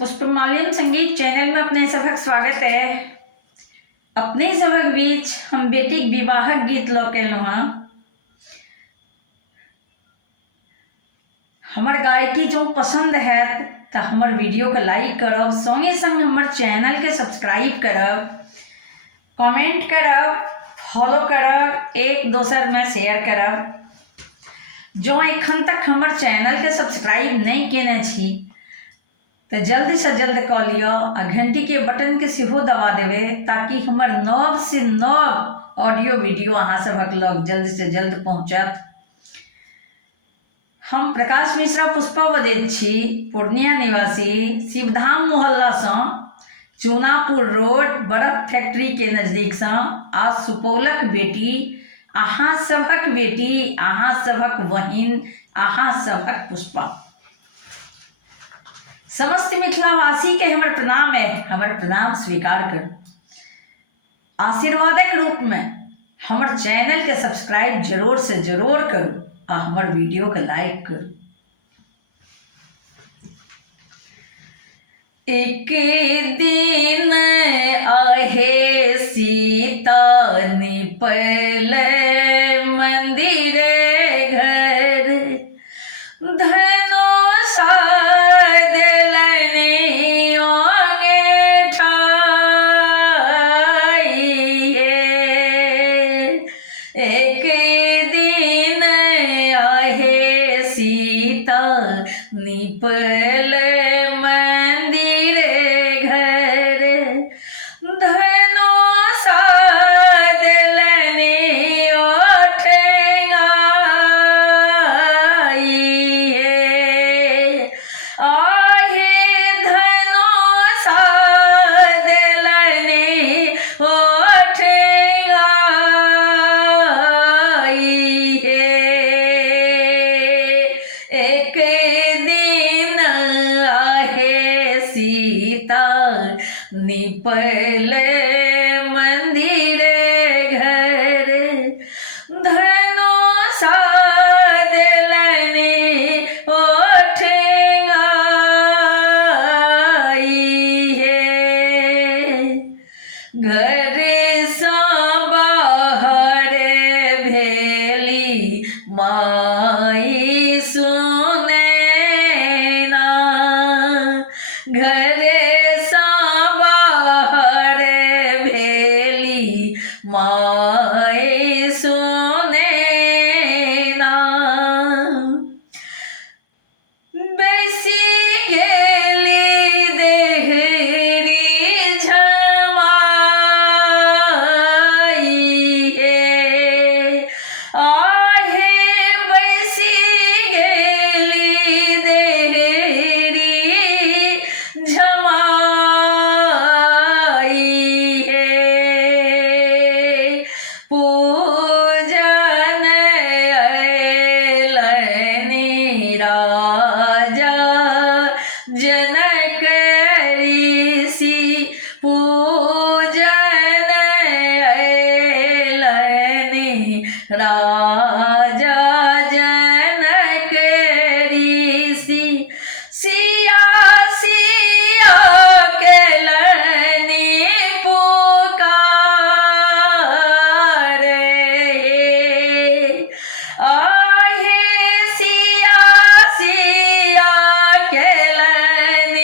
पुष्पमालिनी संगीत चैनल में अपने सबक स्वागत है। अपने सबक बीच हम बेटी विवाहक गीत लौके लुहा। हमार गायकी जो पसंद है तो हमार वीडियो को लाइक करब, संगे संग हमार चैनल के सब्सक्राइब करब, कमेंट करब, फॉलो करब, एक दोसर में शेयर करब। जो एखन तक हमार चैनल के सब्सक्राइब नहीं केने छी तो जल्द से जल्द कऽ लियो आ घंटी के बटन के सेहो दबा देवे ताकि हमार नव से नव ऑडियो वीडियो अहाँ सबक लग जल्द से जल्द पहुँचत। हम प्रकाश मिश्रा पुष्पा बजैत छी, पूर्णिया निवासी, शिवधाम मोहल्ला से चूनापुर रोड बर्फ फैक्ट्री के नजदीक से आ सुपौलक बेटी, अहाँ सबक बेटी, अहाँ सबक बहिन, अहाँ सबक पुष्पा। समस्त मिथिलावासी के हमर प्रणाम है, हमर प्रणाम स्वीकार कर। आशीर्वादक रूप में हमर चैनल के सब्सक्राइब जरूर से जरूर करू आ हमर वीडियो के लाइक करू। एक दिन आहे सीता निपल मंदिर घर, धनुषा निपल मंदिर घर, धनुषा दिलनि ओठंगाई हे। आहे धनुषा दिलनि ओठंगाई हे। एक निपल मंदिर घर, धनुषा दिलनि ओठंगाई हे। घर से बाहर भेली माई सुनैना, घर माय सुनैना, बैसी गेली देहरी झमाई हे। आहे बैसी गेली देहरी झमाई हे। पूजन अयलनि राजा जनक ऋषि, पूजन अयलनि राजा जनक ऋषि, सिया सिया केलनि पुकार हे। आहे सिया सिया केलनि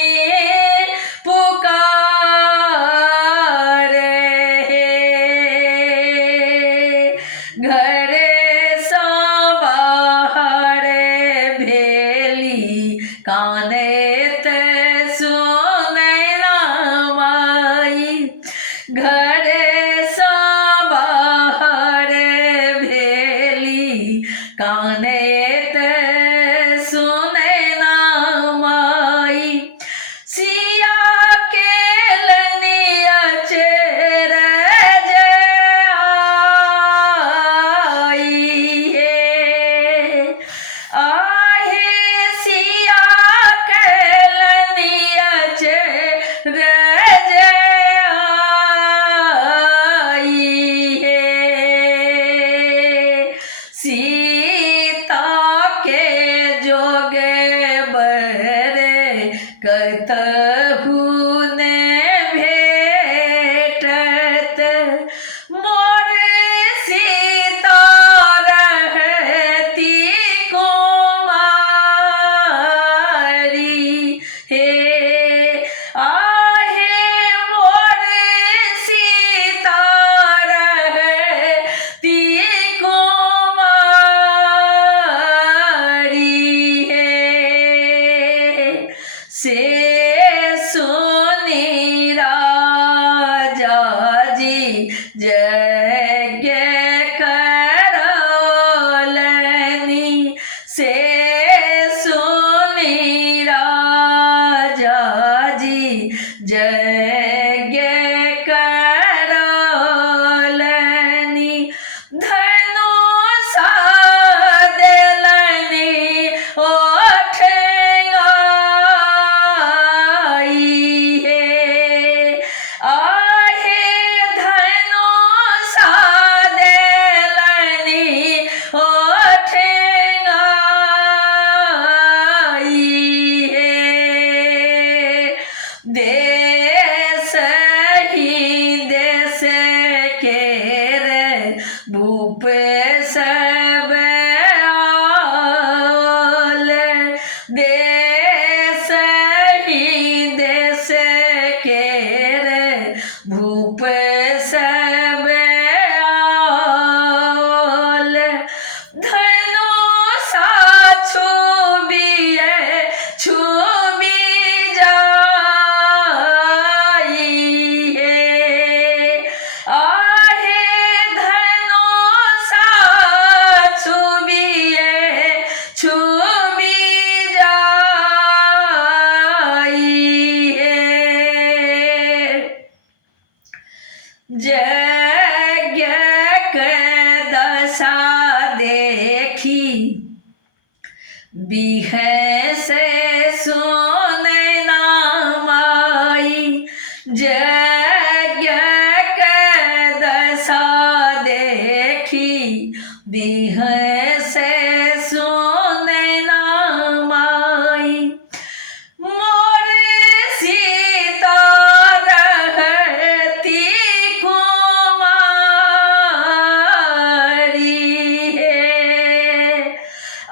छुबिए छुबी जाई हे आहे धनुषा छुबिए छुबी जाई हे यज्ञ के दशा देखी बिहे से सुने ना माई यज्ञ के दशा देखी बिहे से सुने ना माई मोर सीता रहती कुमारी है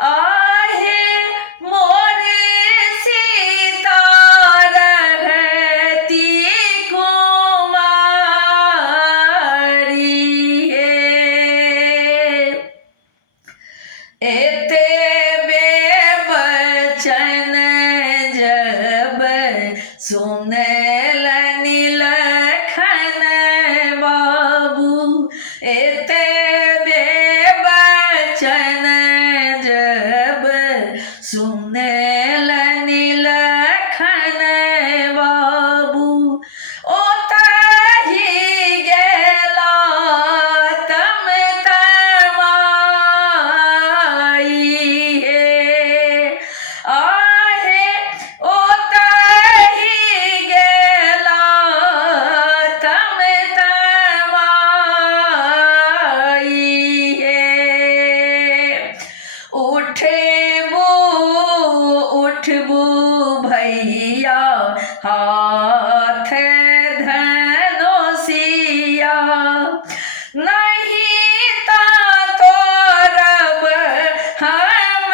आहे मोर सीता रहती कुमारी है एते बेबचन जब सुनल नीलखन बाबू एते बेबचन जब सुनल नीलखन बाबू ओतहि गेला तम तमाई हे आहे ओतहि गेला तम तमाई हे उठबू भैया हाथ धनुषिया नहीं ता तोरब हम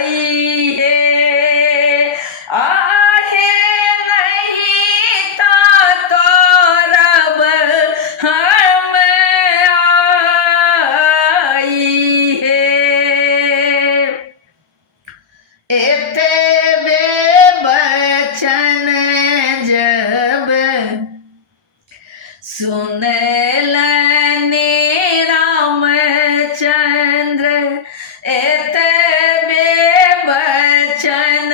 आई हे आहे नहीं ता तोरब हम आई हे एते बेबचन जब सुनल रामचंद्र एते बेबचन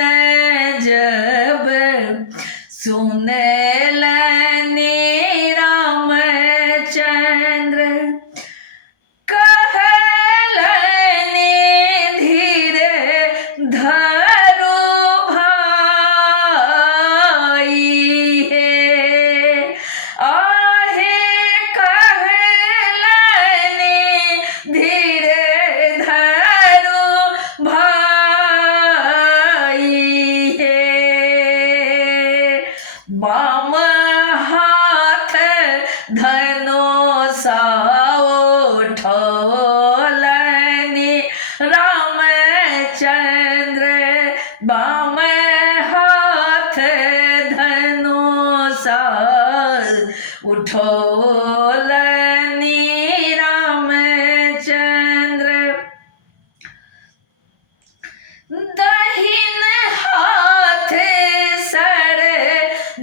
जब सुनल रामचंद्र कहलनि धीरे धरु भाई हे आहे कहलनि धीरे धरु भाई हे बाम हाथ धनुषा उठौलनि रामचंद्र बाम हाथ धनुषा उठौलनि रामचंद्र दहिन हाथ सर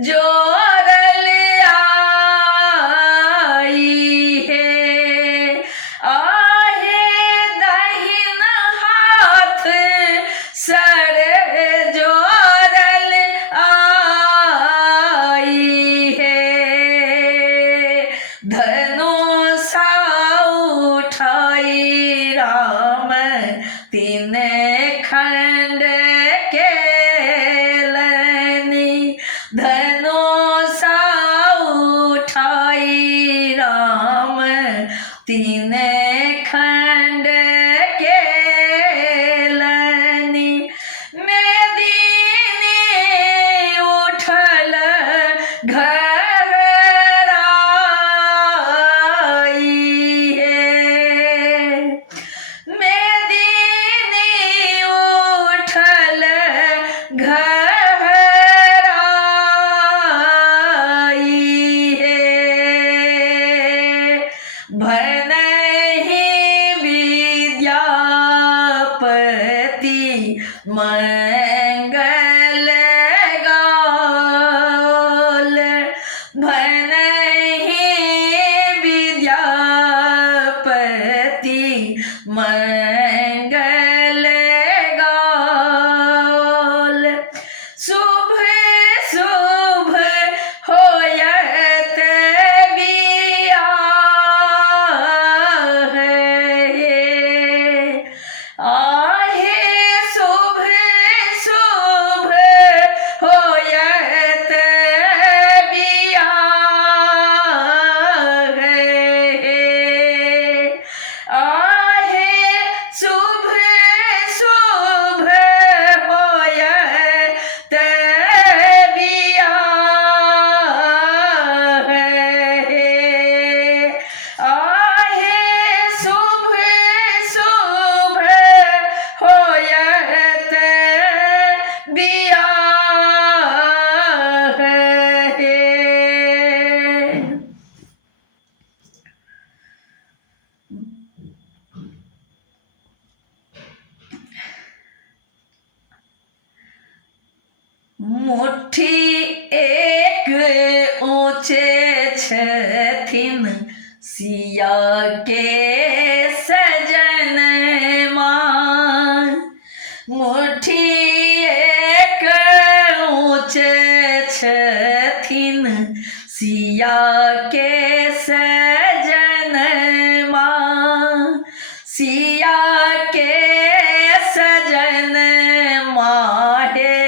जोड़ल आई हे आहे दहिन हाथ सर जोड़ल आई हे धनुषा उठाई राम तीन खंड केलनि धनुषा उठाई राम तीन खंड केलनि मेदिनी उठल घराई हे मेदिनी मंगल गौल भनहि विद्यापति मंगल गौल शुभ शुभ होयत बियाह आहे शुभ शुभ होयत बियाह आहे शुभ शुभ होयत बियाह आहे शुभ शुभ होयत बियाह मुट्ठी एक ऊंचे छथिन सिया के सजन मान मुट्ठी एक ऊंचे छथिन सिया के सजन मान सिया के सजन माहे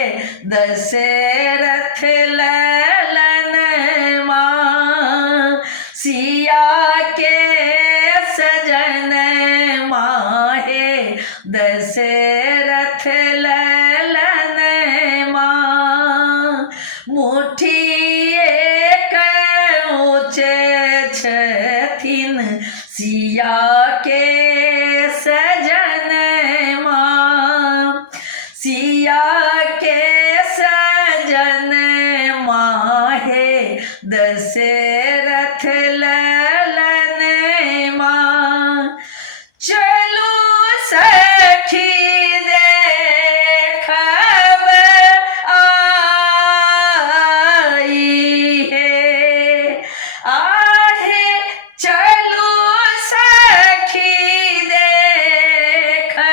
दशरथ ललन मां सिया के सजन माहे दशरथ ललन मां मुट्ठी एक ऊंचे छथिन सिया के सजन मां सिया के सजन माहे दशरथ ललन मां चलू सखी देखब आई आहे चलू सखी देखब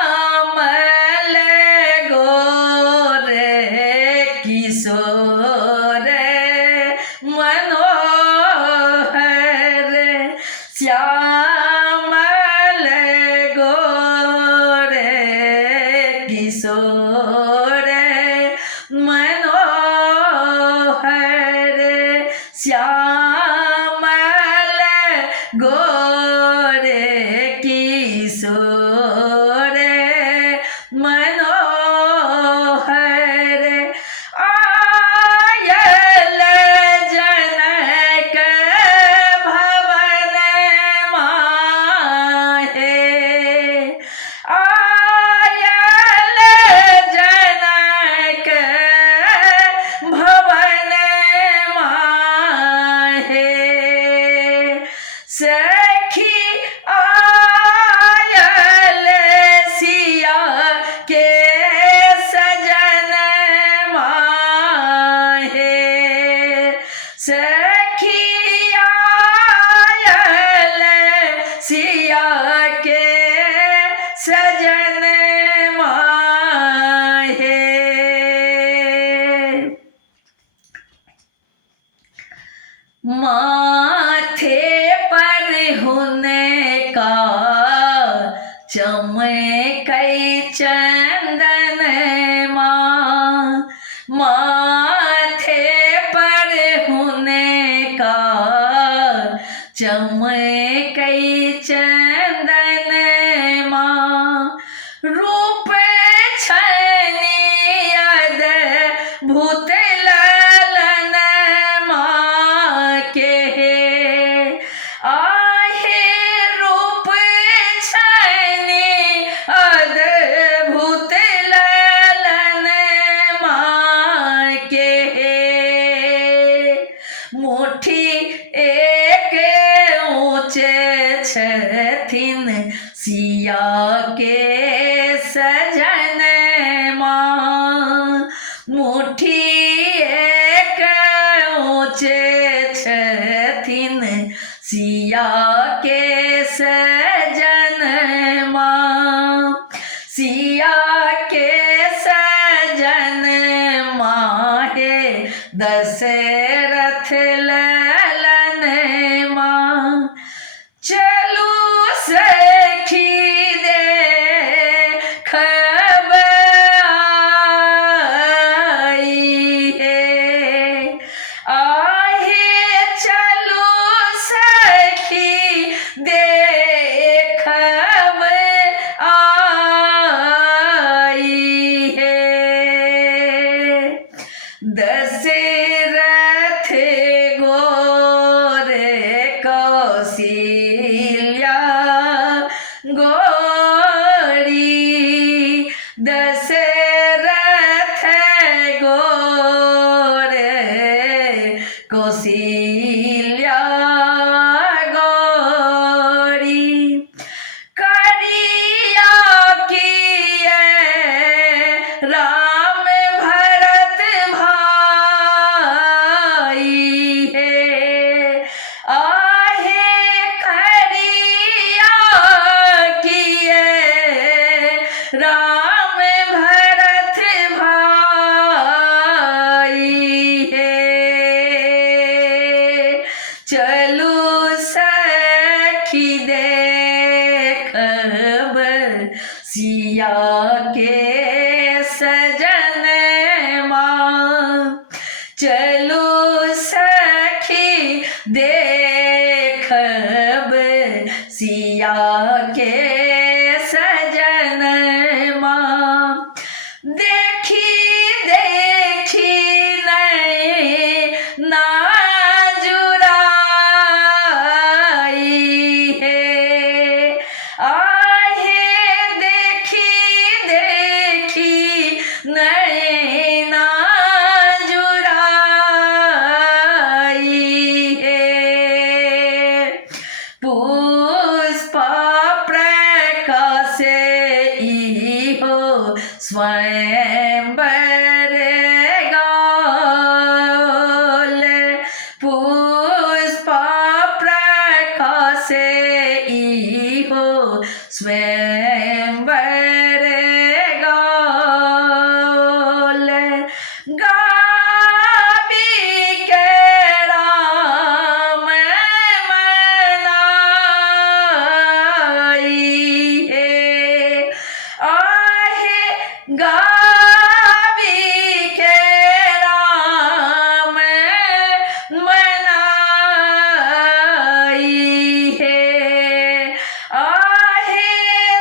श्यामल गोर किशोर मनोहर श्यामल गोर किशोर मनोहर श्यामल गोर किशोर मनोहर आयल जनक भवन माहे आयल जनक भवन माहे सखी आयल सिया के सजन माहे सखी आयल सिया के सजन माहे माथे पर होने का चमकै चंदन माथे पर होने का चमकै चंदन रूप छनियद भूत ललन के आहे रूप छनि अद्भुत ललन के मुट्ठी एक ऊँचे छथिन सिया के सजन माँ, मुट्ठी एक ऊँचे छथिन सिया के सजन माँ, सिया के सजन माहे दशरथ ललन माँ। चलू सखी देखब आई है, आहे चलू सखी देखब आई है। दशरथ गोरे कौशल्या गोरी, दशरथ गोरे कौशल्या गोरी। करिया किए राम भरत भाई है, आहे करिया किए राम भरत भाई है। चलू सखी देखब सिया के सजन माँ, चलू सखी देखब सिया के सजन माँ। देखी देखी नहीं नाजुराई है, आहे देखी देखी नहीं नाजुराई है। पुष्प प्रकाशे इहो स्वयंवर गाल, पुष्प प्रकाशे इहो स्वयंवर गाल। गाबी के राम मनाई है, आहे गाबी के राम मनाई है, आहे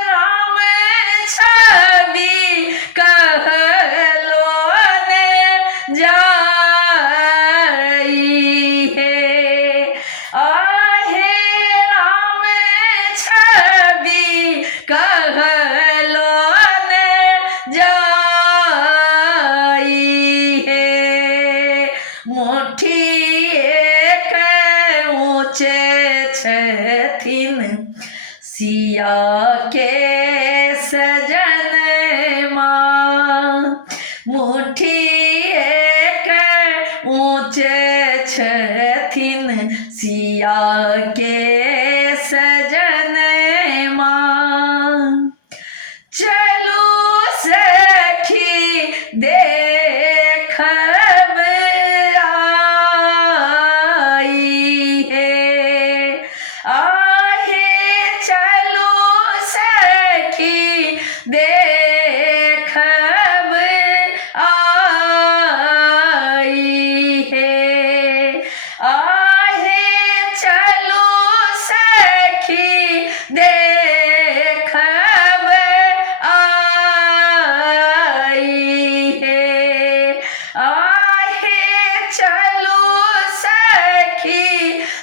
राम छवि कहलो ने जाई है, आहे राम छवि कहलो ने जाई है। मुट्ठी एक ऊँचे छथिन सिया के सजन माँ, मुट्ठी एक ऊँचे छथिन सिया के सजन माँ। चलू सखी देखब आई है, आहे चलू सखी देखब आई है, आहे चलू सखी देखब आई है, आहे चलू सखी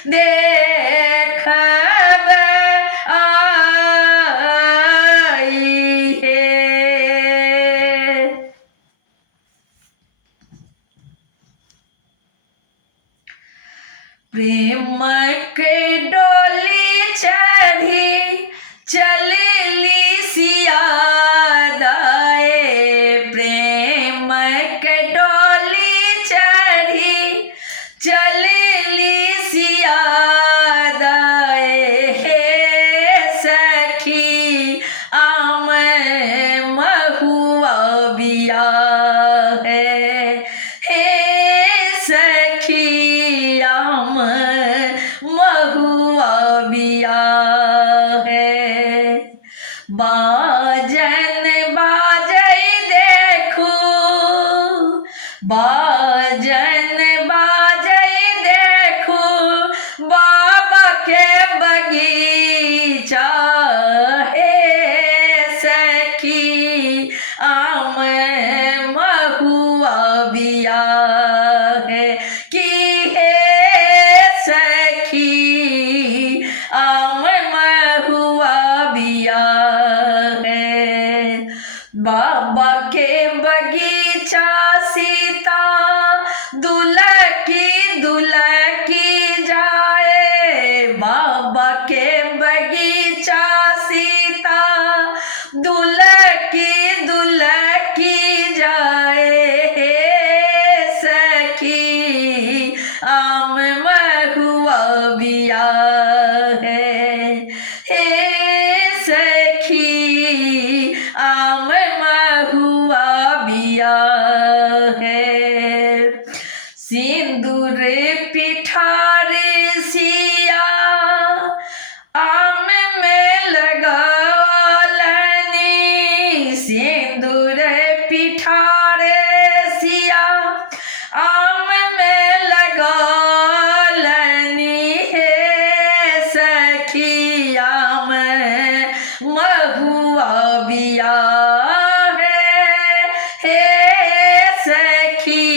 देखब आई है। प्रेम के डोली चलेली सिया दाए प्रेम के डोली चढ़ी, चलेली सिया दाए हे सखी आम महुआ बिया है, हे सखी आम महुआ बिया है। बाजन बाजई देखू, बाजन बाजई देखू बाबा के बगीचा हे सखी आम महुआ बिया है कि हे सखी आम महुआ बिया है। बाबा के बगीचा सीता दुलकी दुलकी जाए, बाबा के बगीचा सीता दुलकी दुलकी जाए हे सखी आम महुआ बिया है, हे सखी आम महुआ बिया है। सिंदूर पिठारे सिया आम में लगालनी, सिंदूर पिठारे सिया आम में लगालनी हे सखी आम महुआ बिया है, हे सखी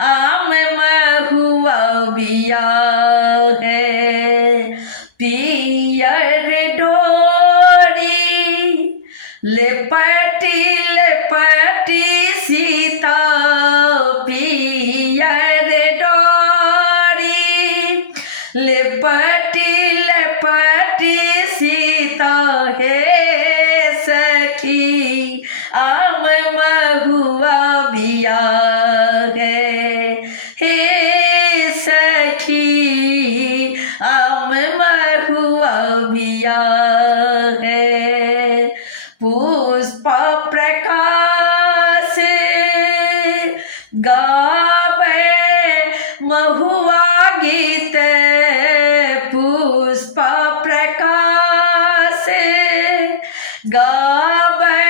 आम महुआ बिया है। पियर डोरी लेपटी लेपटी सीता, पियर डोरी लेपटी लेपटी सीता हे सखी आम महुआ बिया है, हे सखी आम महुआ बिया है। पुष्प प्रकाश गावे महुआ गीत, पुष्प प्रकाश गावे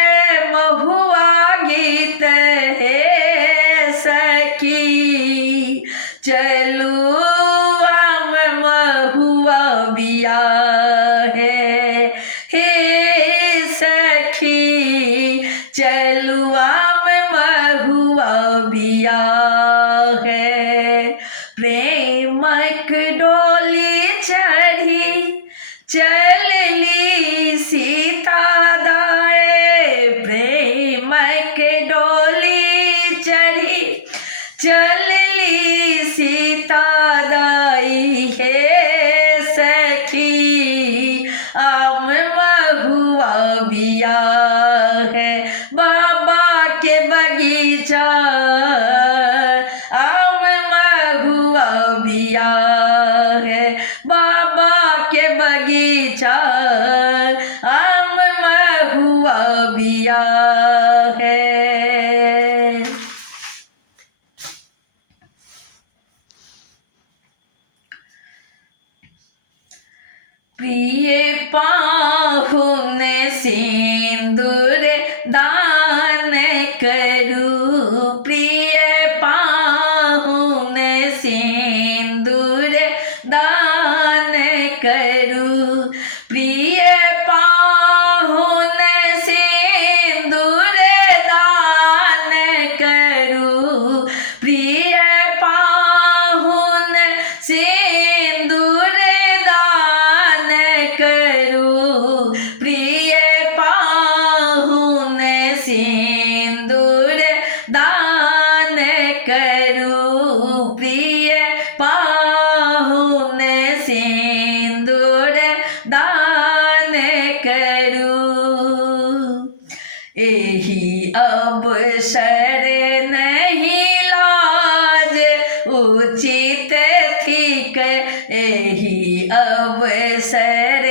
महुआ गीत हे सखी चलू आम महुआ बिया है, हे सखी चलू आम महुआ बिया है। प्रेमक डोली चढ़ी चलली सीता दाए, प्रेमक डोली चढ़ी चलली सीता दाई हे सखी आम महुआ बिया है। बाबा के बगीचा आम महुआ बिया है, बाबा के बगीचा आम महुआ बिया है। प्रिय पाहुन सिंदूर दान करू, प्रिय पाहुन सिंदूर दान करू, प्रिय पाहुन सिंदूर दान करू, प्रिय पाहुन सिंदूर दान करू, प्रिय पाहुन सिंदूर दान करू, प्रिय पाहुन सिंदूर दान एही अवसर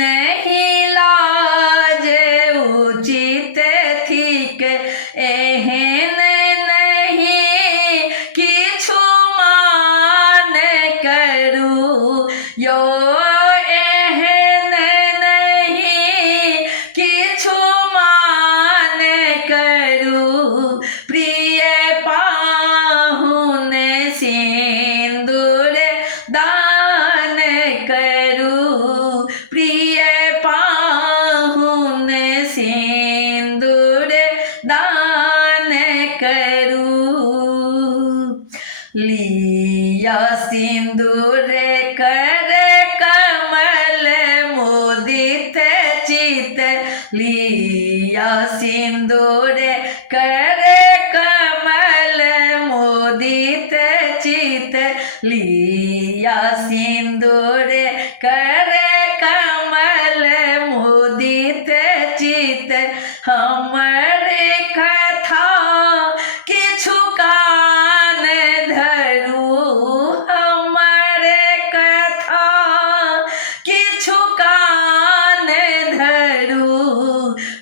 नहीं लाज उचित थिक एहन नहीं किछु मान करू यो एहन नहीं किछु मान करू प्रिय पाहुन सिंदूर दान करू प्रिय पाहुन सिंदूर दान करू लिया सिंदूर कर कमल मोदित चित लिया सिंदूर कर कमल मोदित चित लिया सिंदूर कर कमल मोदित चित हमरे कथा किछु कान धरू हमरे कथा किछु कान धरू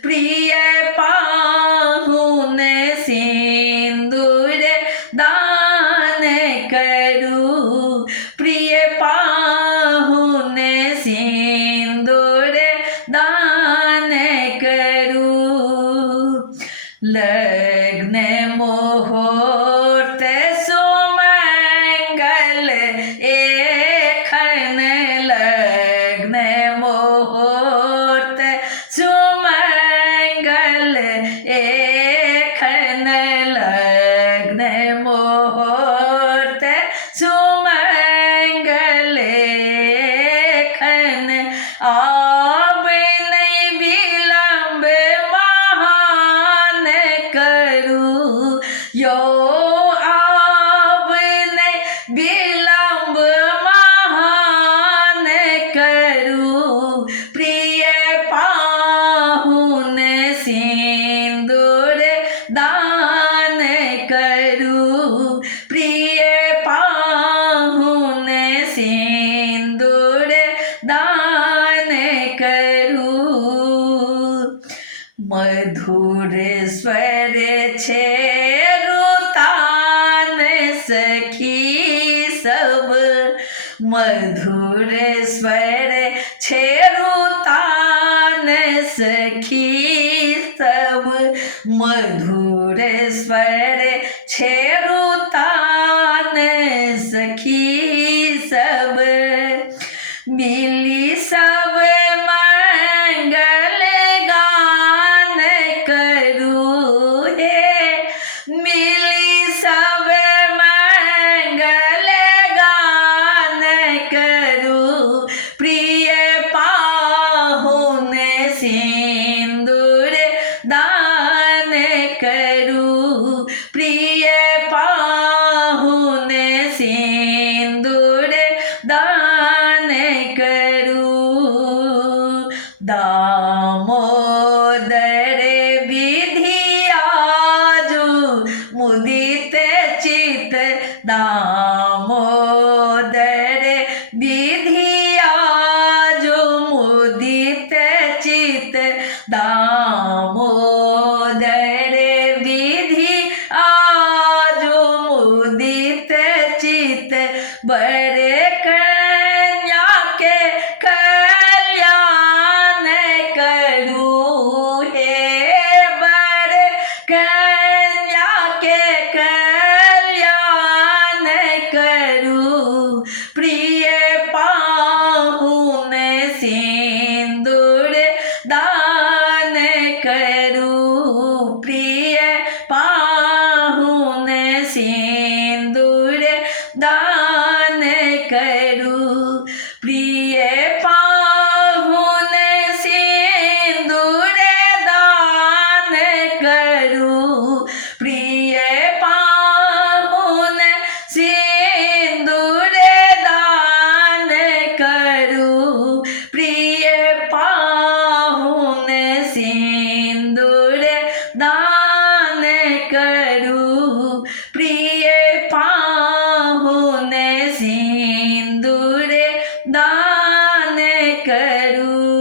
प्रिय पाहुन सिंदूर दान करू प्रिय पाहुन सिंदूर दान करू लग्न मुहूर्त सुमंगल एखन लग्न मुहूर्त सुमंगल एखन लग्न मुहूर्त सुमंगल एखन आब नहीं विलंब महान करू यो आब नहीं विलंब महान करू प्रिय पाहुन सिंदूर दान करू प्रिय पाहुन सिंदूर दान करू मधुर स्वर छेरुतान सखी सब मधुर स्वर छेरुतान सखी सब मधुर स्वर छेरुतान सखी सब मिली सब मंगल गान करू हे मिली सब मंगल गान करू प्रिय पाहुन सिंदूर दान करू प्रिय पाहुन सिंदूर दान करू दामोदर विधि आजू मुदित चित दामोदर विधि आजू मुदित चित दामोदर विधि आजू मुदित चित बड़े कन्या के कल्याण करू हे बड़े कन्या के कल्याण करू प्रिय पाहुन सिंदूर दान करू प्रिय पाहुन सिंदूर दान करू प्रिय पाहुन सिंदूर दान करू प्रिय पाहुन सिंदूर दान करू प्रिय पाहुन सिंदूर दान करू प्रिय पाहुन सिंदूर करू।